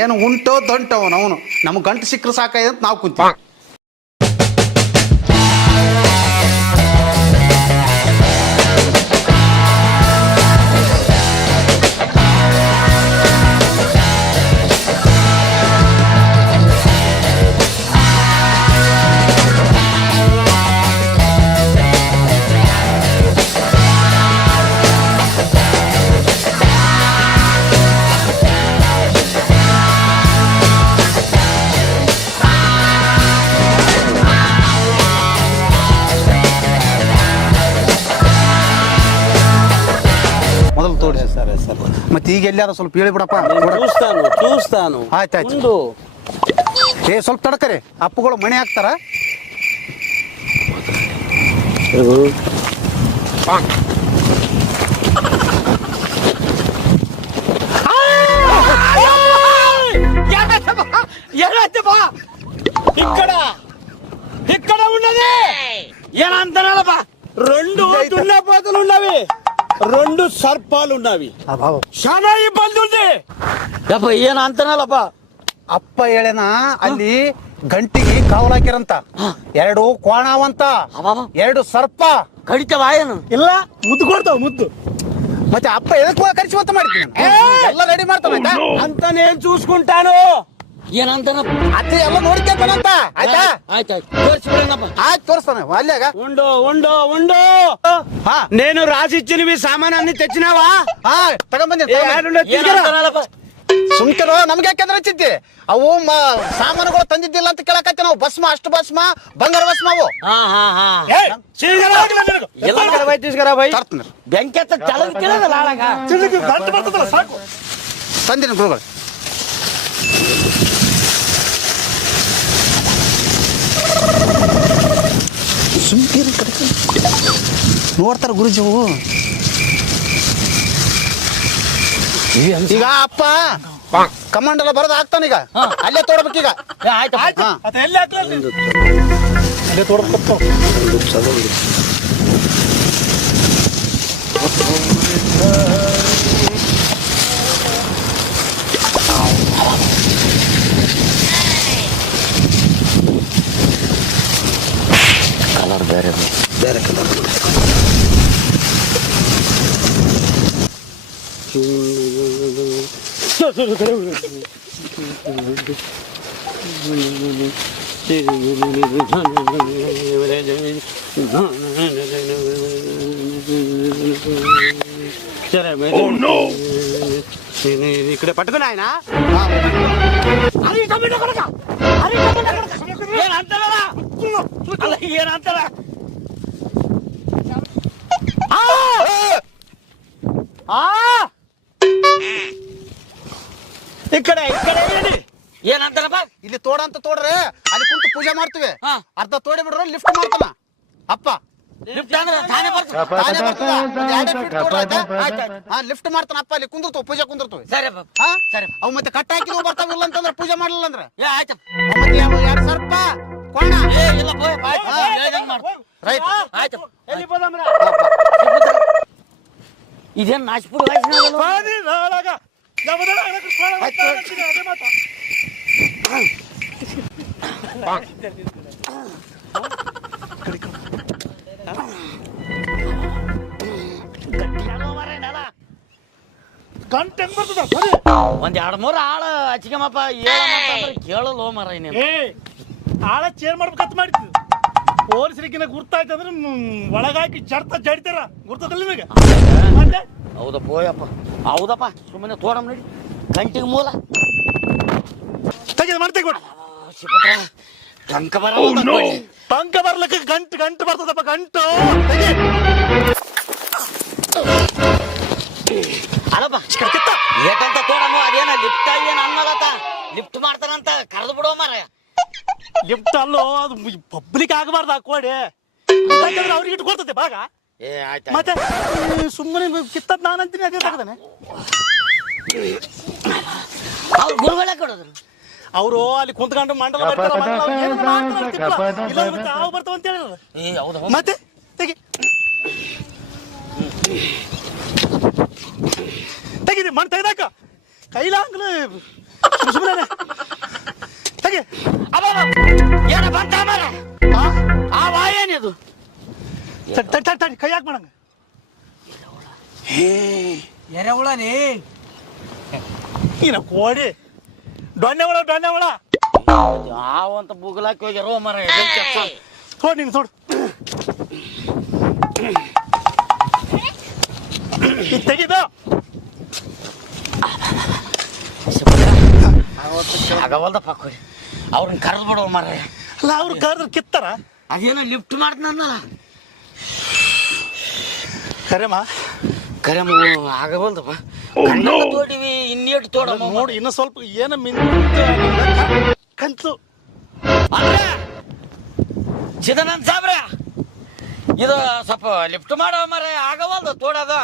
ಏನು ಉಂಟೋ ದೊಂಟವ ಅವನು, ನಮ್ಗೆ ಗಂಟು ಸಿಕ್ಕರು ಸಾಕಾಯ್ತು ಅಂತ ನಾವು ಕುಂತೀವಿ. ಮೊದಲು ತೋರಿಸಿ. సరే సరే, ಮತ್ತೆ ಈಗ ಎಲ್ಲಾರು ಸ್ವಲ್ಪ ಹೇಳಿಬಿಡಪ್ಪ. చూస్తాను. ಆಯ್ತಾಯ್ತು. ಸ್ವಲ್ಪ ತಡಕರಿ, ಅಪ್ಪುಗಳು ಮಣಿ ಹಾಕ್ತಾರ. ఇక్కడ ఉన్నది ఏనంతనాలపా, 2 దున్నపోతులు ఉన్నవి, 2 సర్పాలు ఉన్నవి. చాలా ఇబ్బంది ఉంది. ಯಪ್ಪ ಏನ್ ಅಂತನಲ್ಲಪ್ಪ. ಅಪ್ಪ ಹೇಳೇನ ಅಲ್ಲಿ ಗಂಟಿಗೆ ಕಾವಲ್ ಹಾಕ್ಯಾರಂತ, 2 ಕೋಣಾವಂತ, ಅಬ್ಬಬ್ಬ. 2 ಸರ್ಪ. ಕಡಿತವ ಏನು? ಇಲ್ಲ ಮುದ್ದು ಕೊಡ್ತಾವ ಮುದ್ದು. ಮತ್ತೆ ಅಪ್ಪ ಎದಕ್ಕೆ ಕರಿಸುವಂತ ಮಾಡಿದ್ದೀನಿ ಎಲ್ಲ ರೆಡಿ ಮಾಡ್ತಾನ ಆಯ್ತಾ? ಅಂತಾನೇನ್ చూసుకుంటాను ಏನಂತಾನ? ಅತ್ತೆ ಎಲ್ಲ ನೋಡ್ಕೊಂತಾನಂತ ಆಯ್ತಾ? ಆಯ್ತಾಯ್ತು ತೋರಿಸ್ಬಿಡೋಣಪ್ಪ. ಆಯ್ತು ತೋರಿಸ್ತಾನೆ ಅಲ್ಲಾಗ. ఉండు ಹಾ నేను రాసిచ్చినవి సామానాన్ని తెచ్చినావా ಹಾ ತಗೊಂಬಂದಿ ಏನಂತಾನಲ್ಲಪ್ಪ? ಸುಮ್ಕಿರೋ ನಮ್ಗೆ ಯಾಕೆಂದ್ರೆ ಚಿಂತೆ ಅವು ಸಾಮಾನುಗಳು ತಂದಿದ್ದಿಲ್ಲ ಅಂತ ಕೇಳಕತ್ತೆ ನಾವು. ಭಸ್ಮ, ಅಷ್ಟು ಭಸ್ಮ, ಬಂಗಾರ ಭಸ್ಮ ಅವು తీసుకురా భయ్ ತರ್ತೀನಿ. ಬೆಂಕಿ ಹತ್ತ ಚಲದ ಕೇಳದಲ್ಲ ಆಳಾಗ. ಗಂಟು ಬರ್ತದಲ್ಲ ಸಾಕು. ತಂದಿನಿ ಗುರುಗಳು. ಸುಮ್ಕಿರಿ ಕಡೆ ನೋಡ್ತಾರ ಗುರುಜಿ. ಈಗ ಅಪ್ಪ ಕಮಾಂಡ್ ಎಲ್ಲ ಬರೋದು ಆಗ್ತಾನೀಗ. ಅಲ್ಲೇ ತೋಡ್ಬೇಕೀಗ. ಆಯ್ತಪ್ಪ. ಹಾ ಅದ ಎಲ್ಲಿ ಹಾಕ್ಲಿ ಅಲ್ಲೇ ತೋಡ್ಬೇಕು. ಕಲರ್ ಬೇರೆ ಬೇರೆ ಕಲರ್. ఇక్కడ పట్టుకుని ఆయన ಏನಂತಾರಲ್ಲ? ಅಲ್ಲ ಏನಂತಾರ? ఇక్కడ ఏంటి ಏನಂತಾರಪ್ಪ? ಇಲ್ಲಿ ತೋಡ ಅಂತ ತೋಡ್ರೆ ಅಲ್ಲಿ ಕುಂತು ಪೂಜೆ ಮಾಡ್ತೀವಿ. ಹಾ. ಅರ್ಧ ತೋಡಿ ಬಿಡ್ರೆ ಲಿಫ್ಟ್ ಮಾಡ್ತಾನ ಅಪ್ಪ. ಲಿಫ್ಟ್ ಅಂದ್ರೆ ತಾನೇ ಬರ್ತದೆ. ತಾನೇ ಬರ್ತದ. ಒಂದ್ 2 ಫೀಟ್ ತೋಡ ಆಯ್ತಾ? ಹಾ ಲಿಫ್ಟ್ ಮಾಡ್ತಾನ ಅಪ್ಪ. ಅಲ್ಲಿ ಕುಂದಿರ್ತಾವ, ಪೂಜೆ ಕುಂದಿರ್ತೀವಿ. ಸರಿಪ್ಪ. ಹಾ ಸರಿ. ಅವು ಮತ್ತೆ ಕಟ್ಟ ಹಾಕಿದ್ವು ಬರ್ತಾವಿಲ್ಲ ಅಂತಂದ್ರೆ ಪೂಜೆ ಮಾಡಲಿಲ್ಲ ಅಂದ್ರೆ ಆಯ್ತಪ್ಪ. ಮತ್ತೆ 2 ಸರ್ಪ ಕೋಣ. ಇಲ್ಲಪ್ಪ ಹೇಳ್ದಂಗ್ ಮಾಡು. ರೈಟ್. ಆಯ್ತಪ್ಪ. వెళ్ళిపోదాంరా ಇದೇನ್ ನಾಚ್ಪುರ್ ವಾಸನೆ ಬಾರಿ ನಾಳಾಗ ನಮ್ಮದೆಲ್ಲ ಅದಕ್ಕೆ ಸ್ನಾನ ಮಾಡ್ತೀನಿ, ಅದೇ ಮಾತಾ. ಗಂಟೆ ಹೆಂಗ್ ಬರ್ತದ? ಸರಿ. ಒಂದ್ 2-3 ಆಳ ಹಚ್ಕಮಪ್ಪ. ಕೇಳಲ್ಲ ಮರ ನೀನು. ಏ ಆಳ ಚೇರ್ ಮಾಡ್ಬೇಕಂತ ಮಾಡಿದ್ದು ಪೊಲೀಸರಿಗಿನ ಗುರ್ತಾಯ್ತಂದ್ರೆ ಒಳಗಾಕಿ ಜಡ್ತ ಜಡಿತಾರ. ಗುರ್ತದಲ್ಲ ನಿಮಗೆ? ಮತ್ತೆ ಹೌದಪ್ಪ ಓಯಪ್ಪ. ಹೌದಪ್ಪ. ಸುಮ್ಮನೆ ತೋಡಮ್ ನಡಿ. ಗಂಟಿಗೆ ಮೂಲ ತೆಗೆದು ಮಾಡಿ ತೆಗಿಬಿಡ. ಟಂಕ ಬರ ಟಂಕ ಬರ್ಲಿಕ್ಕೆ ಗಂಟು ಗಂಟು ಬರ್ತದಪ್ಪ. ಗಂಟು ತೆಗಿ. ಅಲ್ಲಪ್ಪ ಏಟಂತ ತೋಡಮ್ಮ. ಅದೇನ ಲಿಫ್ಟ್ ಏನ್ ಅನ್ನೋದತ್ತ ಲಿಫ್ಟ್ ಮಾಡ್ತಾರಂತ ಕರೆದು ಬಿಡೋ ಮರ. ಲಿಫ್ಟ್ ಅಲ್ಲೋ, ಅದು ಪಬ್ಲಿಕ್ ಆಗಬಾರ್ದು. ಹಾಕೋಡಿ ಯಾಕಂದ್ರೆ ಅವ್ರಿಗೆ ಇಟ್ಟು ಕೊಡ್ತದೆ ಭಾಗ. ಆಯ್ತಾ ಮತ್ತೆ ಸುಮ್ಮನೆ ಕಿತ್ತದ್ ನಾನು ಅಂತೀನಿ, ಅದೇ ತಗದಾನೆ. ಅವ್ರು ಗುರುಗಳೇ ಕೊಡೋದು. ಅವರು ಅಲ್ಲಿ ಕುಂತ್ಕೊಂಡು ಮಂಡಲ ಬರ್ತಾರ, ಹಾವು ಬರ್ತಾವ ಅಂತ ಹೇಳಿದ್ರು. ಹೌದು. ಮತ್ತೆ ತೆಗಿ ತೆಗಿದೆ ಮಣ್ಣು ತೆಗೆದಾಕ ಕೈಲಾಂಗ್ಲ ಸುಮ್ಮನೆ ತೆಗಿ. ಏನ ಬಂತ ಮರ? ಆ ವಾಯೇನಿದು? ತಡಿ ಕೈ ಹಾಕಿ ಮಾಡಂಗ. ఎరవులని ಏನ ಕೋಡಿ ಡೊಣ್ಣೆ ಒಳ ಯಾವಂತ ಬುಗ್ಲಾಕಿ ಹೋಗ್ಯಾರೋ ಮರ. ತೋಡ್ ನೀನು ತೋಡು. ತೆಗಿದ ಆಗವಲ್ದಪ್ಪ. ಕೊಡಿ ಅವ್ರನ್ನ ಕರೆದು ಬಿಡೋ ಮರ. ಅಲ್ಲ ಅವ್ರು ಕರೆದ್ರೆ ಕಿತ್ತಾರ. ಅದೇನೋ ಲಿಫ್ಟ್ ಮಾಡ್ತಾನಲ್ಲ. ಕರೆಮ ಕರೆ ಆಗವಲ್ದಪ್ಪ. ತೋಡಿವಿ ಇನ್ನೇಟು ತೋಡಮ್ಮ. ನೋಡಿ ಇನ್ನು ಸ್ವಲ್ಪ ಏನ ಕಂತು. ಚಿದಾನಂದ ಸಾಬ್ರ ಇದು ಸ್ವಲ್ಪ ಲಿಫ್ಟ್ ಮಾಡೋ ಮರ. ಆಗವಲ್ದು ತೋಡೋದು.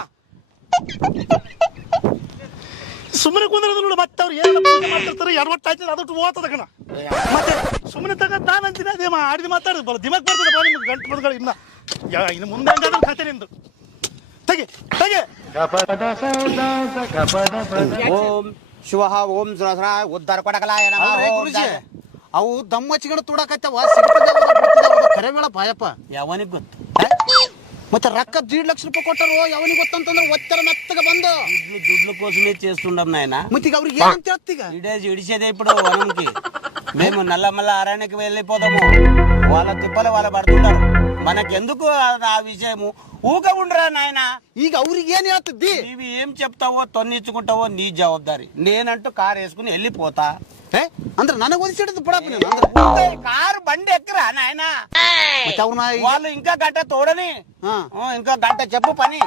ಸುಮ್ಮನೆ ಕುಂದ್ರದ ನೋಡು. ಮತ್ತೆ ಅವ್ರು ಏನ ಪೂಜೆ ಮಾಡ್ತಿರ್ತಾರೆ, ಎಡವಟ್ಟು ಆಯ್ತದೆ, ಅದಟ್ಟು ಓದ್ತದ ಕಣ. ಮತ್ತೆ ಸುಮ್ಮನೆ ತಗೊಂಡು ನಾನು ಅಂತೀನಿ ಅದೇ ಆಡಿದ ಮಾತಾಡಿದ್ ಬರ ದಿಮಾಕ್ ಬರ್ತದೆ ಬಾ ನಿಮ್ಗೆ. ಗಂಟು ಬದಗಳು ಇನ್ನು ಮುಂದೆ ಹಂಗಾದ್ರೆ ಕತೆ ನಿಂದು. ತೆಗಿ ತೆಗಿ. ಓಂ ಶಿವ ಓಂ ಸಹಸ್ರ ಉದ್ಧಾರ ಕೊಡಕಲಾಯ ನಮಃ. ಗುರುಜಿ ಅವು ದಮ್ಮ ಹಚ್ಕೊಂಡು ತುಡಕತ್ತವ ಸಿಗ್ತದ ಕರೆ ಬೇಡ ಪಾಯಪ್ಪ. ಯಾವನಿಗೆ ಗೊತ್ತು? ಮತ್ತೆ ರೊಕ್ಕ 1,50,000 ಕೊಟ್ಟರು ಯಾವನಿಗೆ ಗೊತ್ತಂತಂದ್ರೆ ಒತ್ತರ ಮೆತ್ತಗ ಬಂದು దుడ్ల కోసమే చేస్తుండం నాయన. ಮತ್ತೆ ಈಗ ಅವ್ರಿಗೆ ಏನಂತ ಹೇಳ್ತೀಗ? ఇడిచేదే ఇప్పుడు వనంకి. మేము నల్లమల్ల అరణ్యకి వెళ్ళిపోతాము. వాళ్ళ తిప్పలు వాళ్ళ పడుతుంటారు. మనకెందుకు ఆ విషయము? ఊక ఉండరా నాయన. ಈಗ ಅವ್ರಿಗೆ ಏನ್ ಹೇಳ್ತಿದ್ದಿ? నీవు ఏం చెప్తావో తొన్నిచ్చుకుంటావో నీ జవాబారి. నేనంటూ కారు వేసుకుని వెళ్ళిపోతా. ಅಂದ್ರೆ ನನಗೆ ಒದಿಸಿಡದು ಬಿಡಪ್ಪ ನೀನು. ಅಂದ್ರೆ కారు బండి ఎక్కరా నాయన. ಮತ್ತೆ ಅವ್ರನ್ನ వాళ్ళు ఇంకా గంట తోడని ఇంకా గంట చెప్పు పని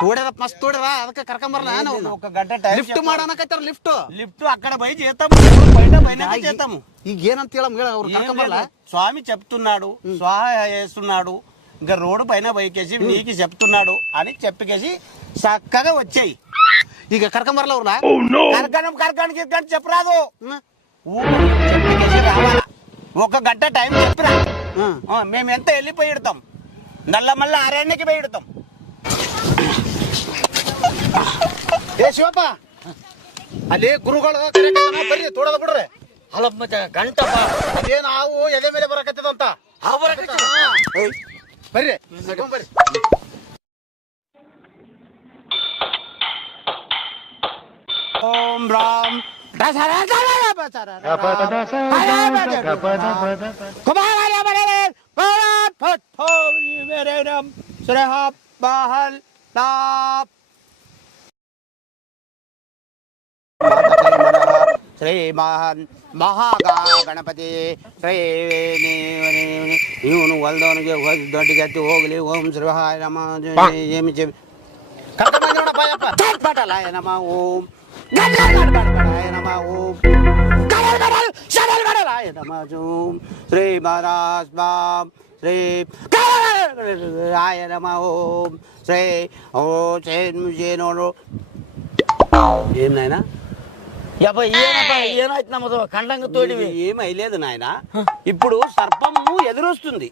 ತೋಡ್ಯಾರ ಮಸ್ತ್ ತೋಡ್ಯಾರ ಅದಕ್ಕೆ ಕರ್ಕೊಂಬರಲ್ಲ ನಾವು. ఒక గంట టైం లిఫ್ಟ್ ಮಾಡನಕತ್ತಾರ లిఫ్ట్ అక్కడ పోయి చేస్తాము. బయట పైన చేస్తాము. ಈಗ ಏನಂತ ಹೇಳ ಅವ್ರು ಕರ್ಕೊಂಬರಲ್ಲ. స్వామి చెప్తున్నాడు, స్వాహ చేస్తున్నాడు, ఇంకా రోడ్డు పైన బైకేసి నీకు చెప్తున్నాడు అని చెప్పేసి చక్కగా వచ్చాయి. ಈಗ కర్ಕೊಂబరಲ್ಲ ಅವ್ರಲ್ಲ. కరకానికి చెప్పరాదు. చెప్పేసి రావాలా. ఒక గంట టైం చెప్పిరా. మేము ఎంత వెళ్ళిపోయి ఇడతాం. నల్లమల్ల అరణ్యకి పోయి ఇడతాం. ಏ ಶಿವಪ್ಪ, ಅಲ್ಲಿ ಗುರುಗಳು ಬರ್ರಿ ತೋಡದ ಬಿಡ್ರಿ. ಅಲ್ಲ ಮತ್ತೆ ಗಂಟಪ್ಪ ಅದೇನು ಹಾವು ಎದೆ ಮೇಲೆ ಬರಕತ್ತದಂತ. ಬರ್ರಿ ಬರ್ರಿ. ఓం రామ్ ಶ್ರೀಮಹನ್ ಮಹಾಗಣಪತಿ ಶ್ರೀ ಇವನು ಹೊಲ್ದವನಿಗೆ ದೊಡ್ಡಗತ್ತಿ ಹೋಗ್ಲಿ. ಓಂ ಶ್ರೀಹಾಯ ನಮ ಏಮಿ ಪಟಲಾಯ ನಮ ಓಂ ಗಡಲಾಯ ನಮ ಓಂ ಗಡಲಾಯ ನಮ ಓಂ ಶ್ರೀ ಮಹಾರಾಜ್ ಮಾಂ ಶ್ರೀ ಆಯ ನಮ ಓಂ ಶ್ರೀ ಓ ನೋಡು. ఏం నాయనా? ಯಪ್ಪ ಏನಪ್ಪ ಏನಾಯ್ತು ನಮ್ಮದು ಕಂಡಂಗ ತೋಡಿವಿ. ఏం అయ్యలేదు నాయన. ఇప్పుడు సర్పము ఎదురొస్తుంది.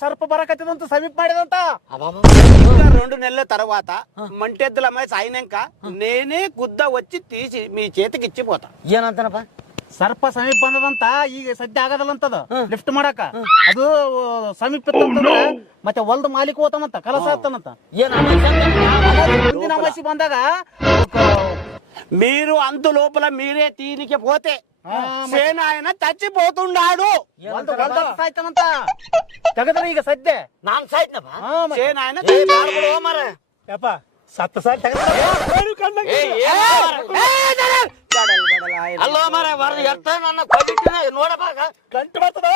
ಸರ್ಪ ಬರಕತ್ತದಂತ ಸಮೀಪ ಮಾಡಿದಂತ. ఇంకా 2 నెలల తర్వాత మంటెద్దుల అమ్మాయి సాయినాక నేనే గుద్ద వచ్చి తీసి మీ చేతికి ఇచ్చిపోతా. ಏನಂತಾನಪ್ಪ? ಸರ್ಪ ಸಮೀಪ ಬಂದದಂತ. ಈಗ ಸದ್ಯ ಆಗದಲ್ಲಂತದ ಲಿಫ್ಟ್ ಮಾಡಕ. ಅದು ಸಮೀಪ ಇತ್ತಂತಂದ್ರ ಮತ್ತೆ ಹೊಲ್ದ ಮಾಲೀಕ ಹೋತಾನಂತ, ಕಲಸ ಆಗ್ತಾನಂತ. ಮುಂದಿನ ಅಮಾವಾಸ್ಯೆ ಬಂದಾಗ మీరు అంత లోపల మీరే తీనికి పోతే సేనాయన చచ్చిపోతున్నాడు. ಸಾಯ್ತಾನಂತ ತೆಗದ್ರ ಈಗ ಸದ್ಯ ನಾನ್ ಸಾಯ್ತನಪ್ಪ. సేనాయన ಯಪ್ಪ ಸತ್ತ ಸಾಯ್ ಅಲ್ಲೋ ಮರ ಬರ್ದು ಎತ್ತ ನನ್ನ ಕೊಟ್ಟಿನ ನೋಡಪ್ಪ ಗಂಟು ಬರ್ತದ.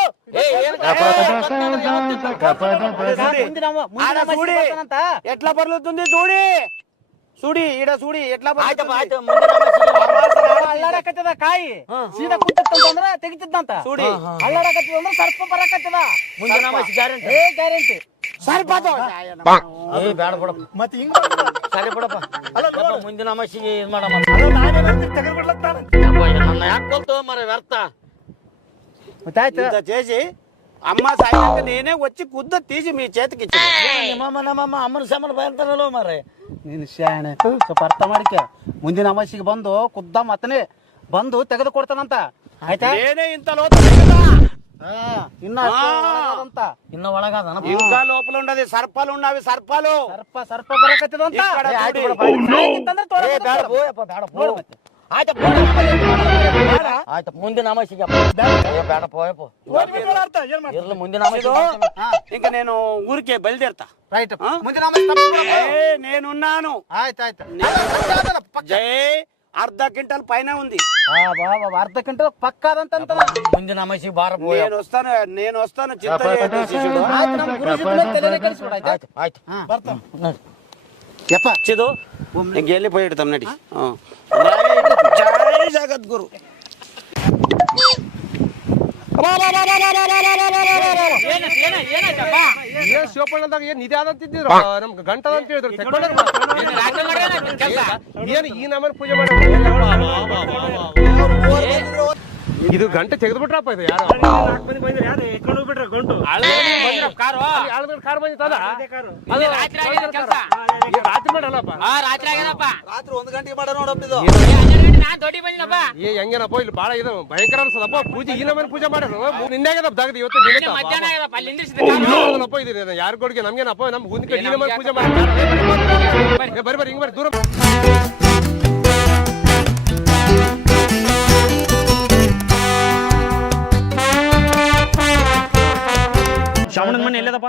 ఎట్లా పర్లుతుంది చూడి చూడి ఈడ చూడి ఎట్లా ಅಲ್ಲಾಡಕತ್ತದ ಕಾಯಿ ಸೀದಾ ಕುಂತಂದ್ರ ತೆಗಿತಿದ್ದಂತ. చూడి ಅಲ್ಲಾಡಕತ್ತದ ಅಂದ್ರೆ ಸರ್ಪ ಬರಕತ್ತದ. ಮುಂದಿನ ಅಮಾವಾಸ್ಯೆ ಗ್ಯಾರಂಟಿ. ಗ್ಯಾರಂಟಿ. ಸರ್ಪ ಬೇಡ ಬಿಡಪ್ಪ. ಮತ್ತೆ ಹಿಂಗ ಸರಿ ಬಿಡಪ್ಪ. ಮುಂದಿನ ಅಮಾವಾಸ್ಯೆಗೆ ಇದು ಮಾಡಮ್ಮ. ತೆಗೆದ್ಬಿಡ್ಲತ್ತಾನ. ನನ್ನ ಯಾಕೆ ಕೊಲ್ತು ಮರ ವ್ಯರ್ಥ. ఇంత చేసి అమ్మ సాయినాక నేనే వచ్చి గుద్ద తీసి మీ చేతికి ఇచ్చి ನಮ್ಮಮ್ಮ ಅಮ್ಮನ ಸಾಮಾನು ಬರ್ತಾರಲ್ಲ ಮಾರೆ. ನೀನು ಶಾಣೆ ಸ್ವಲ್ಪ ಅರ್ಥ ಮಾಡಿಕ. ಮುಂದಿನ ಅಮಾವಾಸ್ಯೆಗೆ ಬಂದು ಖುದ್ದ ಮತ್ತನೇ ಬಂದು ತೆಗೆದು ಕೊಡ್ತಾನಂತ. ಆಯ್ತಾ? నేనే ఇంత ಇನ್ನ ಇನ್ನ ಒಳಗಾದ ఇంకా లోపల ఉండదు. సర్పాలు ఉన్నవి సర్పాలు. ಸರ್ಪ ಬರಕತ್ತದಂತ. ఇక్కడ ಆಯ್ತು ನೋಡಿ. ಬಿಡಪ್ಪ. ಸಾಯ್ತಿತ್ತಂದ್ರೆ ತೋರ ಬೇಡ ಬೇಡ. ಬೋಯಪ್ಪ ಬೇಡ ನೋಡು ಮತ್ತೆ. ಆಯ್ತು ಮುಂದಿನ ಅಮಾವಾಸ್ಯೆಗೆ ಬೇಡ ಪೋಯಪ್ಪ ಅರ್ಥ ಏನ್ ಮಾಡ್ತಿ? ಇರ್ಲಿ ಮುಂದಿನ ಅಮಾವಾಸ್ಯೆಗೆ. ఇంకా నేను ఊరికే బయలుదేరతా. ರೈಟ್ ఆ? ಮುಂದಿನ ಅಮಾವಾಸ್ಯೆ నేనున్నాను. ಆಯ್ತಾಯ್ತು. జై అర్ధ క్వింటల్ పైన ఉంది. ಅರ್ಧ ಗಂಟೆ ಪಕ್ಕಾದಂತ ಮುಂದಿನ ಅಮಾವಾಸ್ಯೆಗೆ ಬಾರ ಪೋಯ. నేను వస్తాను చింత చేయొద్దు శిష్యుడు. ಆಯ್ತು ಬರ್ತಾನ. ಯಪ್ಪ ಚಿದು ಈಗ వెళ్ళిపోయి ఇడతాం నడి. జై జగద్గురు. ಏನ್ ಶಿವಪ್ಪಣ್ಣದಾಗ ಏನ್ ಇದೆ ಅದಂತಿದ್ರು ನಮ್ಗೆ ಗಂಟದ ಅಂತ ಹೇಳಿದ್ರು ಏನ್ ಈ ನಮ್ಮನೆ ಪೂಜೆ ಮಾಡಿ ಇದು ಗಂಟೆ ತೆಗೆದ್ಬಿಟ್ರಪ್ಪ. ಇದು ಯಾರು ಕಾರ್ ಬಂದಿತ್ತಲ್ಲ ರಾತ್ರಿ ಮಾಡಲ್ಲ. ಆಗಲ್ಲಪ್ಪ ರಾತ್ರಿ ಆಗ್ಯದಪ್ಪ. ರಾತ್ರಿ 1 ಗಂಟೆಗೆ ಮಾಡ ನೋಡಪ್ಪ ಇದು. 12 ಗಂಟೆ ನಾನ್ ದೊಡ್ಡಿ ಬಂದಿನಪ್ಪ. ಹೆಂಗೇನಪ್ಪ ಇಲ್ಲಿ ಬಾಳ ಇದು ಭಯಂಕರ ಅನ್ಸದಪ್ಪ ಪೂಜೆ ಈ ನಮ್ಮನೆ ಪೂಜೆ ಮಾಡೋದು ನಿನ್ನೆ ಆಗ್ಯದಪ್ಪ ದಾಗದ ಇವತ್ತು ನಿನ್ನೆ ಮಧ್ಯಾಹ್ನ ಆಗ್ಯದಪ್ಪ. ಅಲ್ಲಿ ನಿಂದ್ರಿಸಿದ ಇದು ಯಾರ ಕೊಡ್ಗೆ ನಮ್ಗೇನಪ್ಪ ನಮ್ ಗುಂದಿ ಕಡೆ ಈ ನಮ್ಮನೆ ಪೂಜೆ ಮಾಡಿ ಬರ್ರಿ ಹಿಂಗ್ ಬರ್ರಿ ದೂರ ಶ್ರಾವಣದ ಮನೆ ಎಲ್ಲದಪ್ಪ?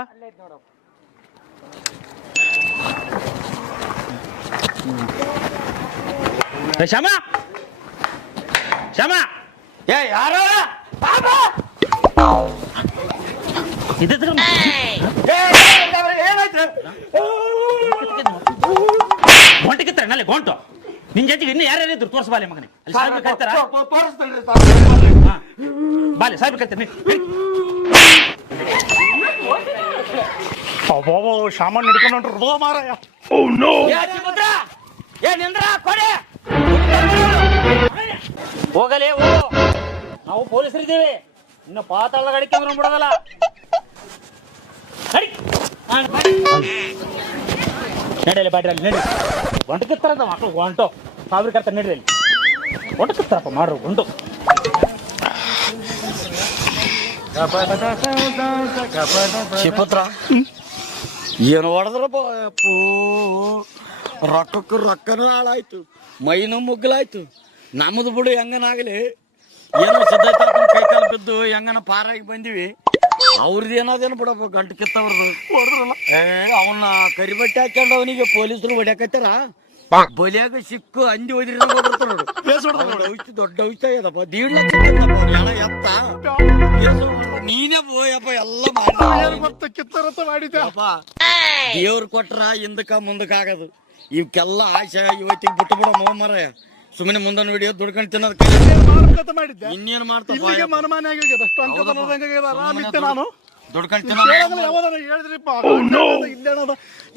ಶ್ಯಾಮ ಶ್ಯಾಮ ಏ ಯಾರೋ ಗೊಂಟು ಕಿತ್ತಾರೆ ನಲ್ಲಿ ಗೊಂಟು ನಿನ್ ಜೊತೆಗೆ ಇನ್ನು ಯಾರ್ಯಾರಿದ್ರು ತೋರಿಸ್ಬಾಲೆ ಮಗನೇ ಅಲ್ಲಿ ಸಾಹೇಬ್ರು ಕರಿತಾರ ಬಾಲೆ ಸಾಹೇಬ್ರು ಕರಿತಾರೆ ಅಬ್ಬೋ ಸಾಮಾನು ಹಿಡ್ಕೊಂಡು ಹೊಂಟ್ರು ಮಾರಾಯ. ಏ ನಿಂದ್ರ ಕೊಡೆ ಹೋಗಲೇ ಹೋಗು ನಾವು ಪೊಲೀಸರಿದ್ದೀವಿ ಇನ್ನು ಪಾತಾಳದ ಗಡಿಕೆ ಅಂದ್ರೆ ಬಿಡೋದಲ್ಲ ನಡಿಯಲ್ಲಿ ಬಾಡ್ರಿ ಅಲ್ಲಿ ನಡಿ ಗಂಟು ಕಿತ್ತಾರಂತ ಮಕ್ಕಳು ಗಂಟು ಸಾವಿರ ಕರ್ತಾರೆ ನಡ್ರಿ ಅಲ್ಲಿ ಗಂಟು ಕಿತ್ತಾರಪ್ಪ ಮಾಡ್ರು ಗಂಟು ಶಿಪುತ್ರ ಏನು ಹೊಡೆದ್ರಪ್ಪ ಅಪ್ಪು ರೊಕ್ಕನೂ ಹಾಳಾಯ್ತು ಮೈನೂ ಮುಗ್ಗಲಾಯ್ತು ನಮ್ಮದು ಬಿಡು ಹೆಂಗನಾಗಲಿ ಏನೋ ಸಿದ್ಧಾರ್ಥ ಕೈ ಕಾಲು ಬಿದ್ದು ಹೆಂಗನ ಪಾರಾಗಿ ಬಂದಿವಿ ಅವ್ರದ್ದು ಏನಾದೇನು ಬಿಡಪ್ಪ ಗಂಟು ಕಿತ್ತವ್ರದ್ದು ಅವನ್ನ ಕರಿಬಟ್ಟೆ ಹಾಕೊಂಡು ಅವನಿಗೆ ಪೊಲೀಸರು ಹೊಡ್ಯಾಕತ್ತಾರ ಬಲಿಯಾಗ ಸಿಕ್ಕು ಅಂದಿ ಹೋದ್ರಿ ಔಷಧಿ ದೊಡ್ಡ ಔಷಧಿ ಆಗ್ಯದಪ್ಪ 1.5 ಲಕ್ಷ ಎತ್ತ ನೀನೇ ಬೋಯಪ್ಪ ಎಲ್ಲ ಮಾಡಿದಪ್ಪ ದೇವ್ರು ಕೊಟ್ರ ಹಿಂದಕ್ಕ ಮುಂದಕ್ಕ ಆಗದು ಇವಕ್ಕೆಲ್ಲ ಆಸೆ ಇವತ್ತಿಗೆ ಬಿಟ್ಟು ಬಿಡ ಮರ ಸುಮ್ಮನೆ ಮುಂದನ್ ವಿಡಿಯೋ ದುಡ್ಕೊಂಡು ತಿನ್ನೋದು ಇನ್ನೇನು ಮಾಡ್ತಾನೆ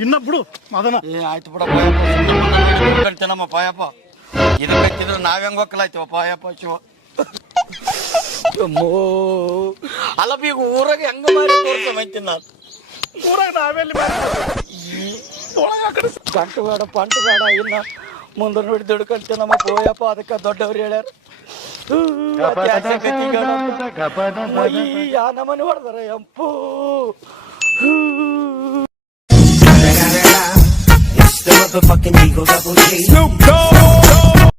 ಇನ್ನ ಬಿಡು ಅದನ್ನ ಆಯ್ತು ಬಿಡಪ್ಪ ತಿನ್ನಮ್ಮ ಪಾಯಪ್ಪ ಇದಕ್ಕಿದ್ರೆ ನಾವ್ ಹೆಂಗ್ ಹೋಗ್ಲಾಯ್ತೀವ ಪಾಯಪ್ಪ ಶಿವ ಅಲ್ಲಪ್ಪ ಈಗ ಊರಾಗ ಹೆಂಗ ಮಾಡಿ ತೋರ್ಸಂತೀನಿ ನಾನು ಊರಾಗ ನಾವೆಲ್ಲಿ ಪಂಟು ಬೇಡ ಇನ್ನ ಮುಂದೆ ನೋಡಿ ದುಡ್ಕೊಂತ ನಮ್ಮ ಪೋಯಪ್ಪ ಅದಕ್ಕೆ ದೊಡ್ಡವ್ರು ಹೇಳ್ಯಾರ ಯಾ ನಮ್ಮನೆ ಹೊಡೆದಾರ ಎಂಪು